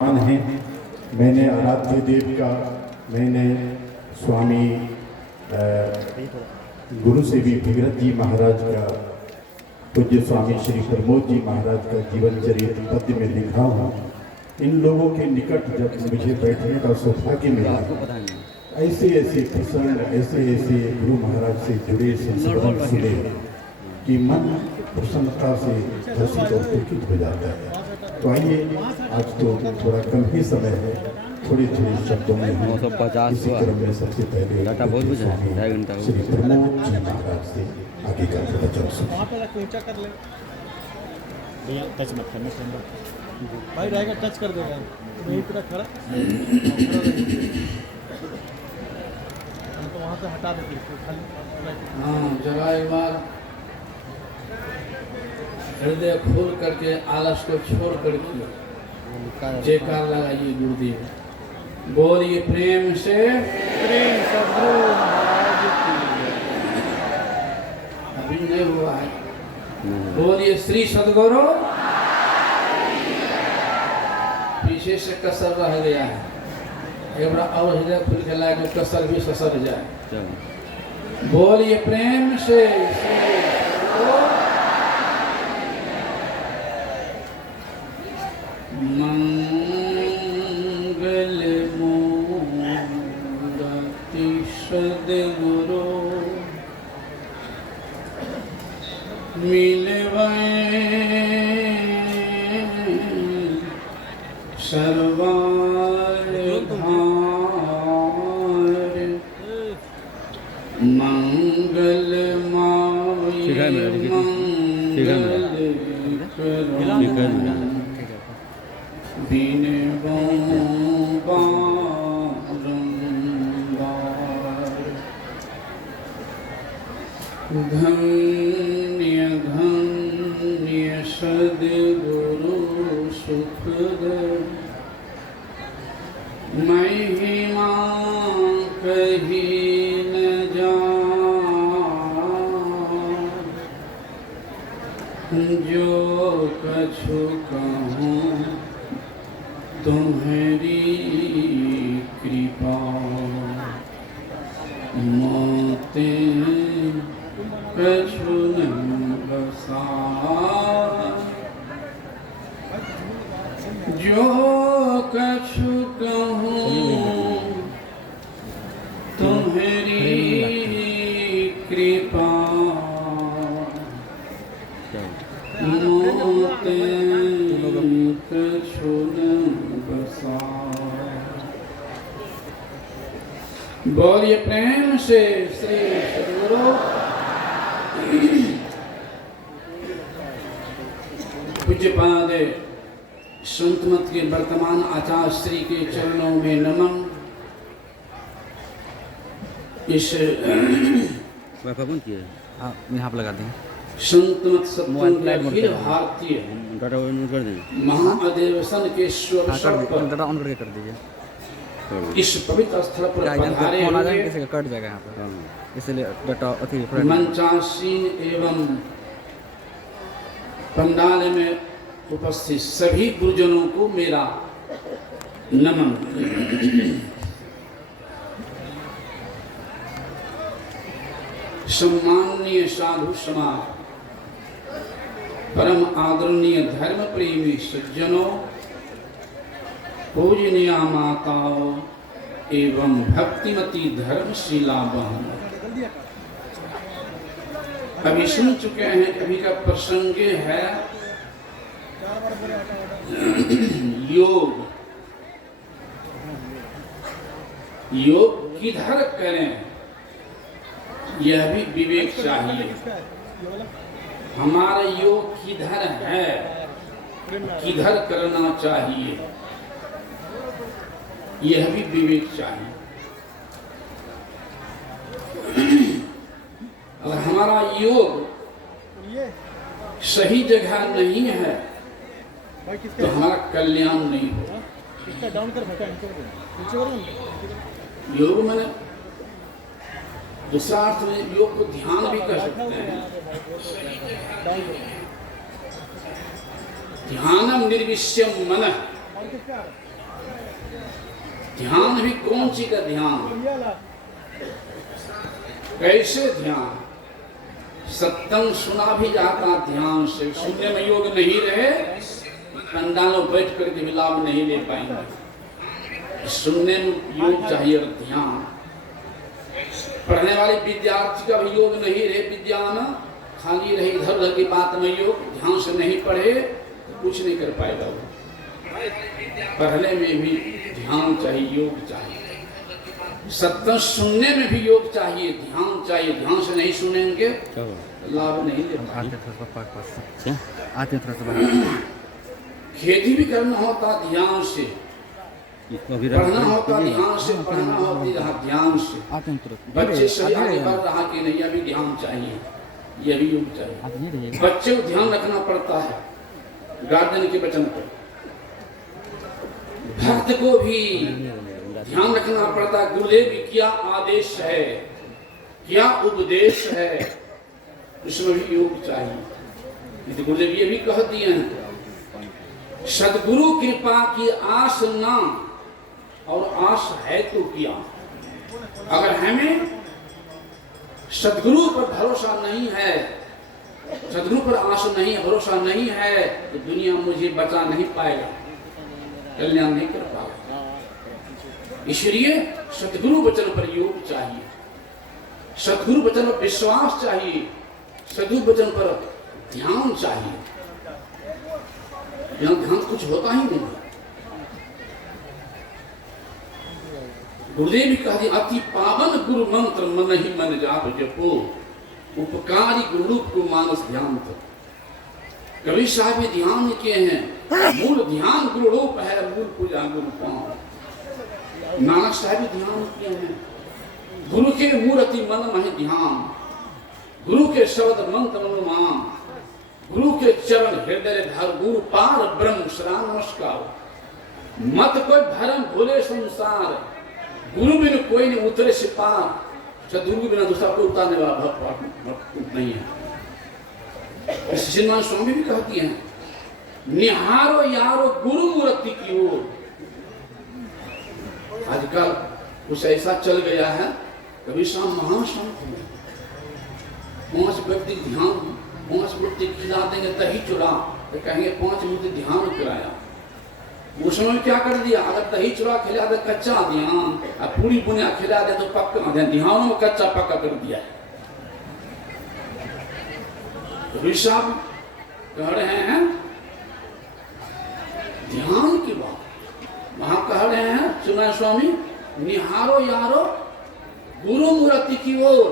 हैं। मैंने आराध्य देव का, मैंने स्वामी गुरु सेवी भगीरथ जी महाराज का, पूज्य स्वामी श्री प्रमोद जी महाराज का जीवन चरित्र पद्य में लिखा हूँ। इन लोगों के निकट जब मुझे बैठने का सौभाग्य मिला, ऐसे ऐसे प्रसंग, ऐसे ऐसे गुरु महाराज से जुड़े संस्मरण सुने कि मन प्रसन्नता से हर्षित और पुलकित हो जाता है। तो आइए, आज तो थोड़ा कम ही समय है, थोड़े थोड़े शब्दों में हम इसी क्रम में सबसे पहले श्री प्रमोद जी महाराज से आगे का प्रवचन सुनिए। टच मत करना भाई, रहेगा टच कर देगा, नहीं पूरा खड़ा तो वहाँ से हटा देंगे खाली। हाँ, जगह एक बार हृदय खोल करके आलस को छोड़ करके जयकार लगाइए गुरुदेव। बोलिए प्रेम से प्रेम सद्गुरु महाराज की। अभी नहीं हुआ है। बोलिए श्री सद्गुरु। पीछे से कसर रह गया है, एक बार और हृदय खुल के लाए तो कसर भी ससर जाए। बोलिए प्रेम से श्री सद्गुरु। मंगल मूर्ति सद्गुरु मिलवै सर्वार भार। मंगल माय मंगल करो धन्य धन्य सद्गुरु सुखद महिमा कही न जान। जो कछु कहूँ तुम्हारी कृपा, मोते कछु न बसा। जो कछु कहूँ तुम्हारी कृपा, मोते कछु न बसा। बोलिए प्रेम से श्री सद्गुरु। पूज्यपाद संत मत के वर्तमान आचार्य श्री के चरणों में नमन। इस यहाँ पर लगा दें संत मत सत्य भारतीय महाअधिवेशन के अवसर पर कर दीजिए। इस पवित्र स्थल पर पधारे हुए कट जाएगा यहाँ पर, इसलिए डाटा मंचासीन एवं पंडाल में उपस्थित सभी गुरुजनों को मेरा नमन। सम्माननीय साधु समाज, परम आदरणीय धर्म प्रेमी सज्जनों, पूजनीय माताओं एवं भक्तिमती धर्मशिला बहनों, अभी सुन चुके हैं। अभी का प्रसंग है योग। योग किधर करें, यह भी विवेक चाहिए। हमारा योग किधर है, किधर करना चाहिए, यह भी विवेक चाहिए। अगर हमारा योग सही जगह नहीं है तो हमारा कल्याण नहीं होगा। योग मैंने दूसरा अर्थ में योग को ध्यान भी कर सकते हैं। ध्यानम निर्विश्यम मन ध्यान भी कौन सी का ध्यान, कैसे ध्यान? सत्संग सुना भी जाता ध्यान से, सुनने में योग नहीं रहे पंडालों बैठ करके भी लाभ नहीं ले पाएंगे। सुनने में योग चाहिए और ध्यान। पढ़ने वाले विद्यार्थी का भी योग नहीं रहे, विज्ञान खाली रहे इधर उधर की बात में योग, ध्यान से नहीं पढ़े तो कुछ नहीं कर पाएगा वो। पढ़ने में भी ध्यान चाहिए, योग चाहिए। सत्संग सुनने में भी योग चाहिए, ध्यान चाहिए। ध्यान से नहीं सुनेंगे लाभ नहीं ले पाएंगे। आते थोड़ा सा खेती भी करना होता ध्यान से, पढ़ना होता ध्यान से, पढ़ना होता ध्यान से। आते हैं तुरंत। बच्चे सही आगे बढ़ रहा कि नहीं, अभी ध्यान चाहिए, ये भी योग चाहिए। बच्चे को ध्यान रखना पड़ता है गार्जियन के वचन पर। भक्त को भी ध्यान रखना पड़ता है, गुरुदेव की क्या आदेश है, क्या उपदेश है, उसमें भी योग चाहिए। तो गुरुदेव ये भी कह दिए हैं, सदगुरु कृपा की आस ना, और आस है तो क्या। अगर हमें सदगुरु पर भरोसा नहीं है, सदगुरु पर आस नहीं है, भरोसा नहीं है, तो दुनिया मुझे बचा नहीं पाएगा, कल्याण नहीं कर पाएगा। इसलिए सदगुरु वचन पर योग चाहिए, सदगुरु वचन पर विश्वास चाहिए, सदगुरु वचन पर ध्यान चाहिए। यहाँ ध्यान कुछ होता ही नहीं। गुरुदेव भी कहा, अति पावन गुरु मंत्र मन ही मन जाप जपो, उपकारी गुरु रूप को मानस ध्यान। कवि साहब भी ध्यान किए हैं, मूल ध्यान गुरु रूप है, मूल पूजा गुरु पांव। नानक साहब भी ध्यान किए हैं, गुरु के मूर्ति मन मह ध्यान, गुरु के शब्द मंत्र अनुमान, गुरु के चरण हृदय धर, गुरु पार ब्रह्म शरण नमस्कार। मत कोई भरम भूले संसार, गुरु बिन कोई नहीं उतरे से पार। सदगुरु के बिना दूसरा कोई उतारने वाला भक्त नहीं है। श्रीमान स्वामी भी कहती हैं, निहारो यारो गुरु मूर्ति की ओर। आजकल कुछ ऐसा चल गया है, कभी शाम महासंत में 5 व्यक्ति ध्यान, 5 मिनट खिला देंगे दही चूड़ा, तो कहेंगे 5 मिनट ध्यान कराया। उस समय क्या कर दिया, अगर दही चूड़ा खिला दे कच्चा ध्यान, और पूरी बुनिया खिला दे तो पक्का ध्यान। ध्यान में कच्चा पक्का कर दिया है। तो साहब कह रहे हैं ध्यान की बात, वहां कह रहे हैं सुना स्वामी, निहारो यारो गुरु मूर्ति की ओर।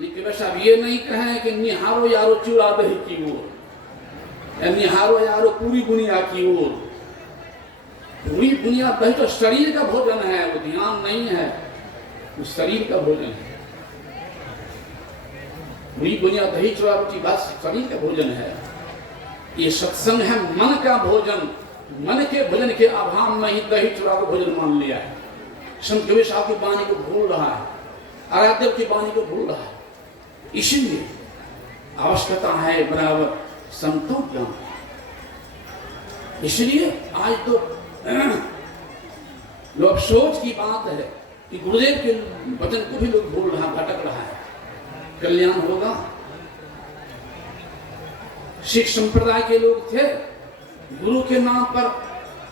लेकिन साहब ये नहीं कहें कि निहारो यारो चूड़ा दही की ओर, या निहारो यारो पूरी बुनिया की ओर। पूरी बुनिया दही तो शरीर का भोजन है, वो ध्यान नहीं है, वो शरीर का भोजन है। पूरी बुनिया दही चूड़ा की बात शरीर का भोजन है। ये सत्संग है मन का भोजन, मन के भोजन के अभाव में ही दही चूड़ा को भोजन मान लिया है। संत कबीर साहब की वाणी को भूल रहा है, आराध्य की वाणी को भूल रहा है। इसलिए आवश्यकता है बराबर संतों ज्ञान। इसलिए आज तो लोग सोच की बात है कि गुरुदेव के वचन को भी लोग भूल रहा, भटक रहा है। कल्याण होगा। सिख संप्रदाय के लोग थे, गुरु के नाम पर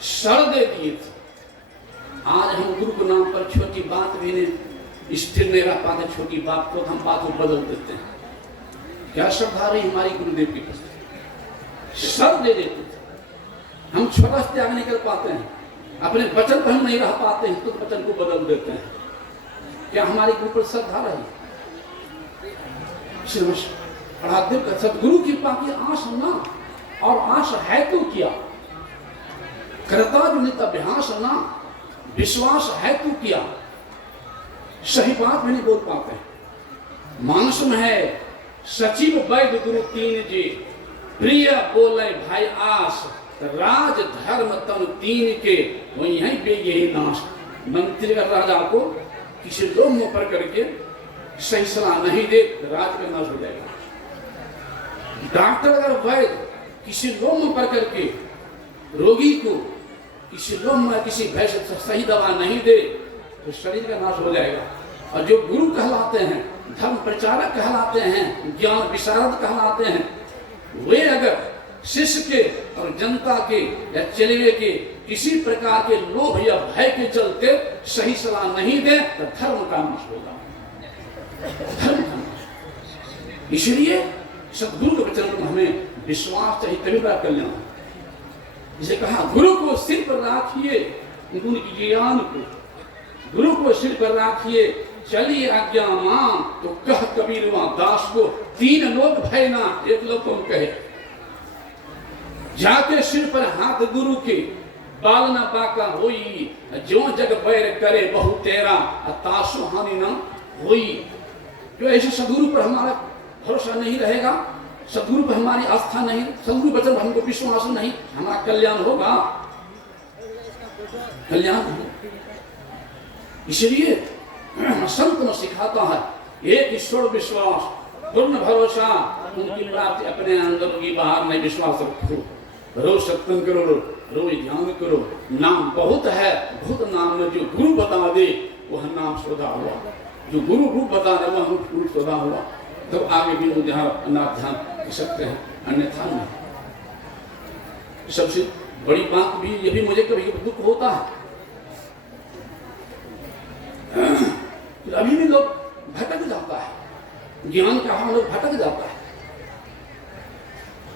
सर दे दिए थे। आज हम गुरु के नाम पर छोटी बात भी नहीं स्थिर नहीं रह पाते, छोटी बात को हम बात को बदल देते हैं। क्या श्रद्धा रही हमारी गुरुदेव की प्रति, सर दे देते थे। हम छोटा त्याग नहीं कर पाते हैं, अपने वचन पर हम नहीं रह पाते हैं, तो वचन को बदल देते हैं। क्या हमारी गुरु पर श्रद्धा रही? सदगुरु की बाकी आस ना, और आस है तो क्या, कृतज्ञता अभ्यास ना, विश्वास है तो क्या। सही बात में नहीं बोल पाते। मानस में है सचिव वैद्य गुरु 3 जी, प्रिय बोले भाई आस, राज धर्म तन 3 के वही है बेयही नाश। मंत्री का राजा को किसी लोग मुंह पर करके सही सलाह नहीं दे, राज का नाश हो जाएगा। डॉक्टर अगर वैद्य किसी लोग मुंह पर करके रोगी को किसी लोग में किसी भय से सही दवा नहीं दे तो शरीर का नाश हो जाएगा। और जो गुरु कहलाते हैं, धर्म प्रचारक कहलाते हैं, ज्ञान विशारद कहलाते हैं, वे अगर शिष्य के और जनता के या चलेवे के किसी प्रकार के लोभ या भय के चलते सही सलाह नहीं दे तो धर्म का नाश होगा, धर्म का नाश। इसलिए सदगुरु के वचन में हमें विश्वास चाहिए, तभी बात कल्याण। जिसे कहा गुरु को सिर पर राखिए, उनकी ज्ञान को गुरु को सिर पर राखिए, चलिए आज्ञा मान तो कह कबीर दास को, तीन लोग भय ना एक लोग कौन कहे। जाके सिर पर हाथ गुरु के, बाल न बाका होई, जो जग बैर करे बहु तेरा, तासु हानि न होई। जो ऐसे सदगुरु पर हमारा भरोसा नहीं रहेगा, सदगुरु पर हमारी आस्था नहीं, सदगुरु वचन हमको विश्वास नहीं, हमारा कल्याण होगा, कल्याण होगा। इसलिए संत में सिखाता है एक ईश्वर विश्वास, पूर्ण भरोसा, उनकी प्राप्ति अपने अंदर होगी, बाहर नहीं। विश्वास रखो, रोज सत्संग करो, रोज ध्यान करो। नाम बहुत है, बहुत नाम में जो गुरु बता दे वह नाम सौदा हुआ, जो गुरु रूप बता दे वह रूप सौदा हुआ। तो आगे भी लोग ध्यान ध्यान कर सकते हैं, अन्यथा नहीं। सबसे बड़ी बात भी ये भी मुझे कभी दुख होता है, अभी भी लोग भटक जाता है, ज्ञान का हम लोग भटक जाता है।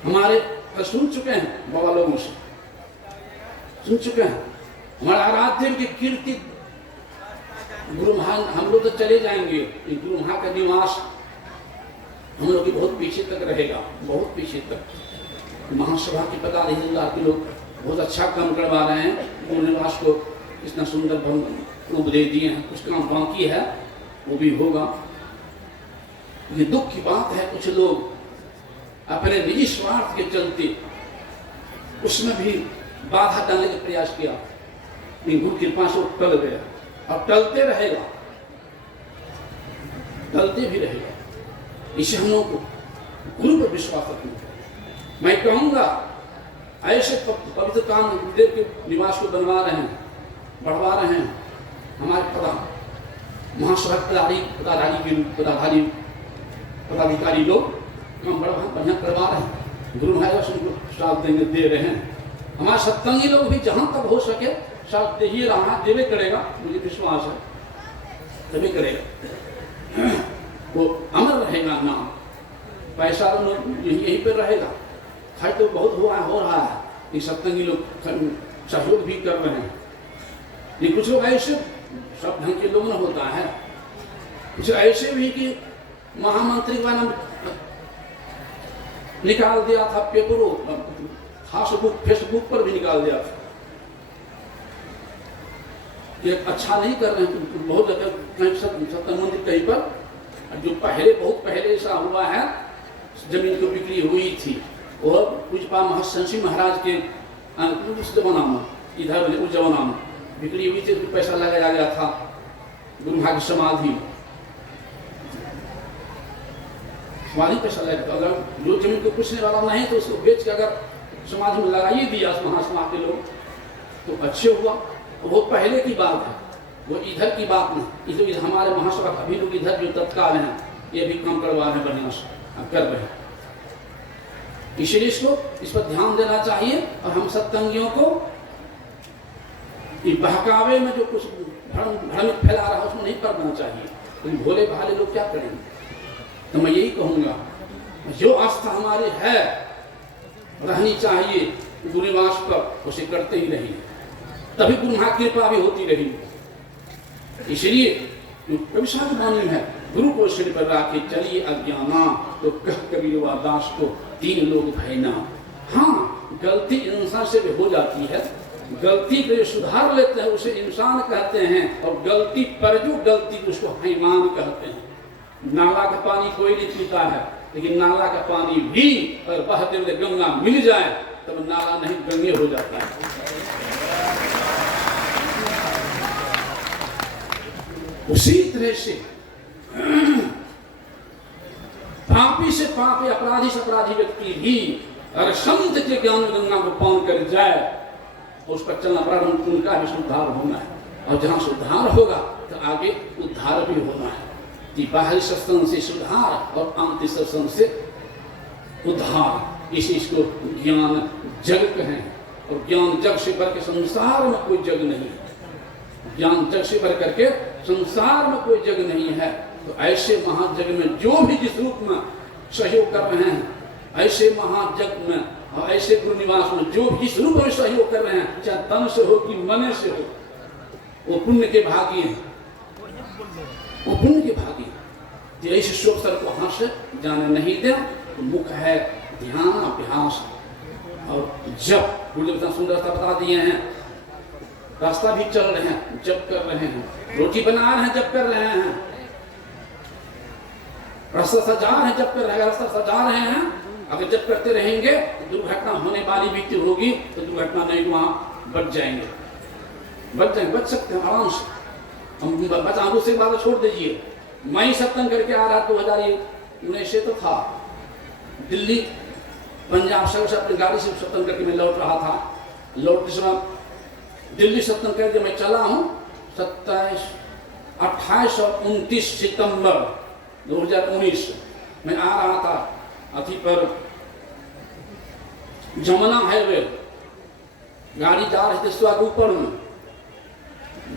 हमारे सुन चुके हैं बाबा लोगों से, सुन चुके हैं हमारे आराध्य की कीर्ति। गुरु महान हम लोग तो चले जाएंगे, गुरु महान का निवास हम लोग की बहुत पीछे तक रहेगा, बहुत पीछे तक। महासभा की पदाधिकारी के लोग बहुत अच्छा काम करवा रहे हैं, गुरु निवास को इतना सुंदर भवन रूप दे दिए हैं, कुछ काम बाकी है वो भी होगा। ये दुख की बात है, कुछ लोग अपने निजी स्वार्थ के चलते उसमें भी बाधा डालने का प्रयास किया, गुरु कृपा से टल गया, अब टलते रहेगा, टलते भी रहेगा। इसे हम लोगों को गुरु पर विश्वास रखना चाहिए। मैं कहूँगा ऐसे पवित्र काम गुरुदेव के निवास को बनवा रहे हैं, बढ़वा रहे हैं। हमारे महासभा पदाधिकारी लोग काम बड़ा बढ़िया करवा रहे हैं, गुरु महाराज उनको साथ देंगे, दे रहे हैं। हमारे सत्संगी लोग भी जहाँ तक हो सके साथ दे ही रहा, देवे करेगा, मुझे विश्वास है, तभी करेगा। वो अमर रहेगा नाम, पैसा तो यहीं पर रहेगा। खर्च तो बहुत हो रहा है, ये सत्संगी लोग सहयोग भी कर रहे हैं। ये कुछ लोग ऐसे सब ढंग के लोग न होता है, कुछ ऐसे भी कि महामंत्री का नाम निकाल दिया था पेपरों, फेसबुक पर भी निकाल दिया था कि अच्छा नहीं कर रहे हैं। बहुत जगह सत्संग मंदिर कहीं पर जो पहले बहुत पहले ऐसा हुआ है, जमीन को बिक्री हुई थी, और पूज्यपाल महर्षि महाराज के उस जमाना में, इधर उस जमाना में बिक्री हुई थी, तो पैसा लगाया गया था गुरु महाराज की समाधि पैसा लगा। अगर जो जमीन को पूछने वाला नहीं तो उसको बेच के अगर समाधि में लगा ही दिया महासभा के लोग तो अच्छे हुआ। तो बहुत पहले की बात है, वो इधर की बात नहीं। इधर हमारे महासभा अभी लोग इधर जो तत्काल हैं ये भी काम करवा रहे हैं, बढ़िया से कर रहे हैं। इसलिए इसको इस पर ध्यान देना चाहिए। और हम सत्संगियों को बहकावे में जो कुछ भ्रमित फैला रहा है उसमें नहीं करना चाहिए। तो भोले भाले लोग क्या करेंगे? तो मैं यही कहूँगा, जो आस्था हमारी है रहनी चाहिए गुरुनिवास पर, उसे करते ही रहिए, तभी गुरु महाराज की कृपा भी होती रही। इसलिए कविशाल वाणी है, गुरु को सिर पर राखे चलिए अज्ञाना, तो कह कबीर दास को तीन लोग भयना। हाँ, गलती इंसान से भी हो जाती है, गलती को सुधार लेते हैं उसे इंसान कहते हैं, और गलती पर जो गलती उसको हैमान कहते हैं। नाला का पानी कोई नहीं पीता है, लेकिन नाला का पानी भी अगर बहते हुए गंगा मिल जाए तब नाला नहीं गंगे हो जाता है। उसी तरह से पापी से पापी, अपराधी से अपराधी व्यक्ति भी अगर संत के ज्ञान गंगा को पान कर जाए उस पर चलना प्रारंभ, उनका भी सुधार होना है। और जहाँ सुधार होगा तो आगे उद्धार भी होना है। कि बाहरी सत्संग से सुधार और आंतरिक सत्संग से उद्धार, इसको ज्ञान जग कहें। और ज्ञान जग से बढ़ के संसार में कोई जग नहीं है। ज्ञान जग से बढ़ करके संसार में कोई जग नहीं है। तो ऐसे महाजग में जो भी जिस रूप में सहयोग कर रहे हैं, ऐसे महाजग में और ऐसे गुरु निवास में जो भी जिस रूप में सहयोग कर रहे हैं, चाहे तन से हो कि मन से हो, वो पुण्य के भागी हैं, वो पुण्य के भागी हैं। तो ऐसे शुभ सर को हाथ से जाने नहीं दे। तो मुख्य है ध्यान, अभ्यास और जप। गुरुदेव सुंदर रास्ता बता दिए हैं। रास्ता भी चल रहे हैं, जप कर रहे हैं, रोटी बना रहे हैं, जप कर रहे हैं, रास्ता सजा रहे हैं, जप कर रहे हैं, रास्ता सजा रहे हैं। अगर जप करते रहेंगे तो दुर्घटना होने वाली भी होगी, तो दुर्घटना नहीं, वहां बच जाएंगे, बच सकते हैं आराम से। हम बचा, दूसरी बात छोड़ दीजिए। मैं सत्संग करके आ रहा 2019 से तो था दिल्ली पंजाब शहर से अपनी गाड़ी से सत्संग करके मैं लौट रहा था। लौटते समय दिल्ली सत्संग करके मैं चला हूँ 28 और 29 सितंबर 2019 में आ रहा था अथी पर जमुना हाईवे, गाड़ी जा रही थी स्वाद ऊपर में।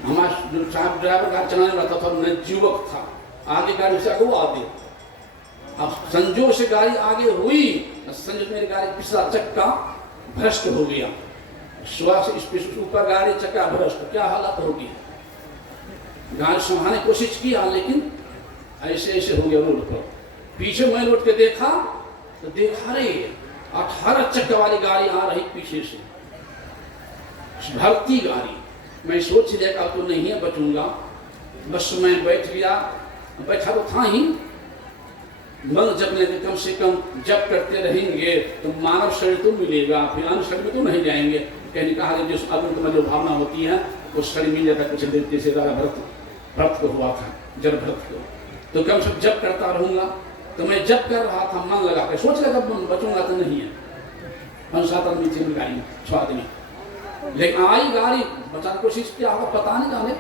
हमारा जो साहब ड्राइवर गाड़ी चलाने वाला था, मैं युवक था, आगे गाड़ी से आगे आगे। अब संजोग से गाड़ी आगे हुई, संजोग मेरी गाड़ी पिछला चक्का भ्रष्ट हो गया। श्वास ऊपर गाड़ी चक्का भ्रष्ट, क्या हालत होगी। गाड़ी संभालने की कोशिश किया, लेकिन ऐसे ऐसे हो गया रोड पर। पीछे मैं लौट के देखा तो देखा रे 18 चक्का वाली गाड़ी आ रही पीछे से, भरती गाड़ी। मैं सोच लिया तो नहीं है बचूंगा, बस मैं बैठ गया। बैठा तो था ही, मन जपने के कम से कम जप करते रहेंगे तो मानव शरीर तो मिलेगा, फिर अन्य शरीर में तो नहीं जाएंगे। कहने कहा कि जिस आदमी में जो भावना होती है वो शरीर मिल जाता। कुछ देर जैसे भरत को हुआ था, जड़ भरत को। तो कम से कम जप करता रहूंगा। तो मैं जप कर रहा था, मन लगा कर, सोच लगा बचूंगा तो नहीं है। 5-7 आदमी थे गाड़ी में, 6 आदमी, लेकिन आई गाड़ी बचाने की कोशिश किया होगा, पता नहीं जाने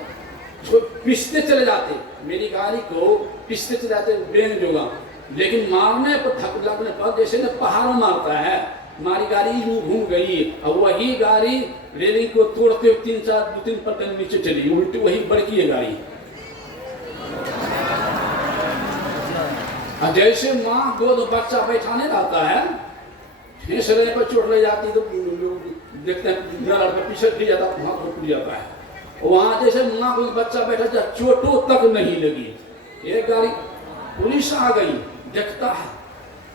उसको पिसते चले जाते, मेरी गाड़ी को पिसते चले जाते ब्रेन जोगा। लेकिन मारने पर थक लगने पर जैसे न पहाड़ मारता है, हमारी गाड़ी यूं घूम गई और वही गाड़ी रेलिंग को तोड़ते 2-3 पत्ते नीचे चली, उल्टी वही बढ़की है गाड़ी। और जैसे माँ गोद बच्चा बैठाने रहता है, फेंसले पर चोट ले जाती तो देखते हैं लड़का पीछे गिर जाता, वहां टूट जाता है। वहां जैसे माँ गोद बच्चा बैठा जा, चोटों तक नहीं लगी। एक गाड़ी पुलिस आ गई, देखता है,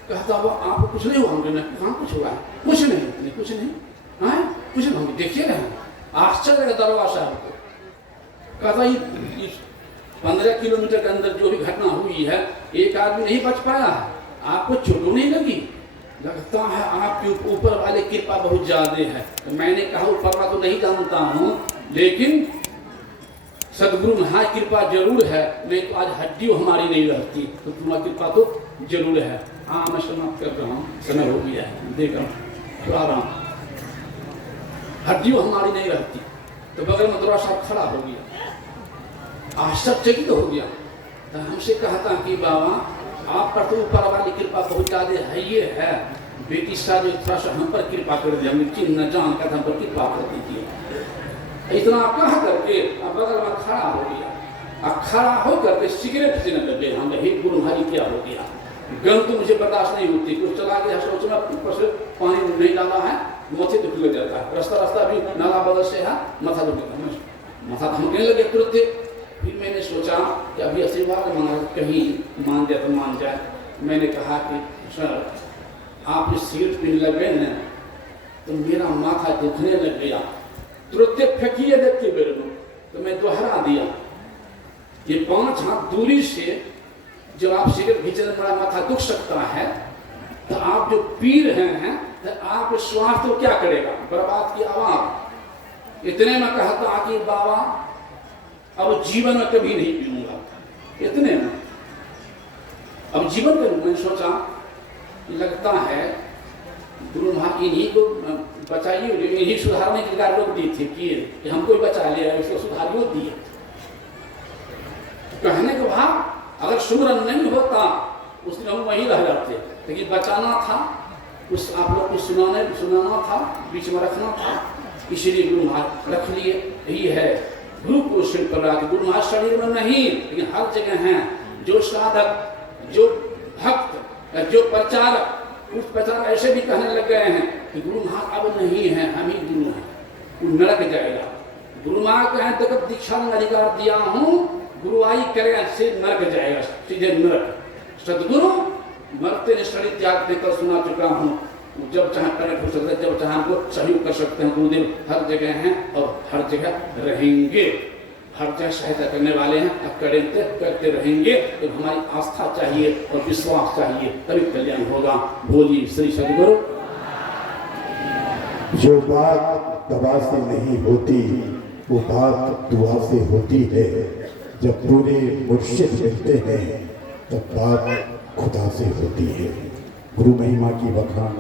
कहता वो आपको कुछ नहीं हुआ? कहाँ कुछ हुआ है? कुछ नहीं, कुछ नहीं, कुछ नहीं, देखिए ना। आश्चर्य का दरवाजा साहब को कहता ये 15 किलोमीटर के अंदर जो भी घटना हुई है, एक आदमी नहीं बच पाया, आपको चोट नहीं लगी? लगता है आपके ऊपर वाले कृपा बहुत ज्यादा है। तो मैंने कहा ऊपर वाला तो नहीं जानता हूँ, लेकिन सदगुरु महाराज कृपा जरूर है। मैं तो आज हड्डियों हमारी नहीं रहती, तो तुम्हारी कृपा तो जरूर है। हाँ, मैं समाप्त कर रहा हूँ, समय हो गया है, देख रहा हूँ। हड्डियों हमारी नहीं रहती। तो बगल में दरवाजा साहब खड़ा हो गया, आश्चर्यचकित हो गया। तो हमसे कहता कि बाबा आप पर तो ऊपर वाली कृपा बहुत ज्यादा है, ये है बेटी साहब थोड़ा सा हम पर कृपा कर दिया, मिर्ची न जान का हम पर कृपा कर दीजिए। इतना कह करके बगल में खड़ा हो गया। खड़ा हो करके सिगरेट पीने लगे। हम हे गुरु भाई क्या हो गया? गन तो मुझे बर्दाश्त नहीं होती, कुछ चला गया, सोचना ऊपर से पानी नहीं डाला है, माथे दुख लग जाता है। रास्ता भी नाला बगल से है, माथा दुख जाता है, माथा धमकने लगे तुरंत। फिर मैंने सोचा कि अभी आशीर्वाद मांगा, कहीं मान जाए तो मान जाए। मैंने कहा कि सर आप इस सिगरेट पीने लगे न तो मेरा माथा दुखने लग गया, तुरंत फेंकिए देखते मेरे को। तो मैं दोहरा दिया, ये 5 हाथ दूरी से जब आप सिगरेट खींचने बड़ा माथा दुख सकता है, तो आप जो पी रहे हैं तो आप स्वास्थ्य तो क्या करेगा? बर्बाद की आवाज। इतने में कहता कि बाबा अब जीवन में कभी नहीं पीऊंगा, इतने में अब जीवन में। मैंने सोचा लगता है गुरु महाराज इन्हीं को बचाइए, इन्हीं सुधारने की रोक दी थी कि हमको ही बचा लिया, उसको सुधारियो दिए। कहने के बाद अगर सुमरन नहीं होता उस दिन हम वहीं रह जाते, लेकिन बचाना था, उस आप लोग को सुनाना था, बीच में रखना था, इसलिए गुरु महाराज रख लिए। यही है गुरु को शिव कर रहा, गुरु महाराज शरीर में नहीं लेकिन हर जगह हैं। जो साधक, जो भक्त, जो प्रचारक, कुछ प्रचारक ऐसे भी कहने लग गए हैं कि गुरु महाराज अब नहीं है, हम ही गुरु हैं, वो नरक जाएगा। गुरु महाराज कहें तो कब दीक्षा में अधिकार दिया हूँ, गुरुआई करेगा से नरक जाएगा, सीधे नरक। सदगुरु मरते ने शरीर त्याग देकर सुना चुका हूँ, जब चाहे प्रकट हो सकते हैं, जब चाहे हमको सहयोग कर सकते हैं। गुरुदेव हर जगह हैं और हर जगह रहेंगे, हर जगह सहायता करने वाले हैं, अब करते रहेंगे। तो हमारी आस्था चाहिए और विश्वास चाहिए, तभी कल्याण होगा। बोलिए श्री सदगुरु। जो बात दवा से नहीं होती वो बात दुआ से होती है। जब पूरे मुर्शिद मिलते हैं तब बात खुदा से होती है। गुरु महिमा की बखान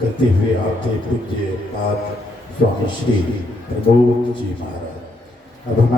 करते हुए आते पूज्य पाद स्वामी श्री प्रमोद जी महाराज। अब हमारे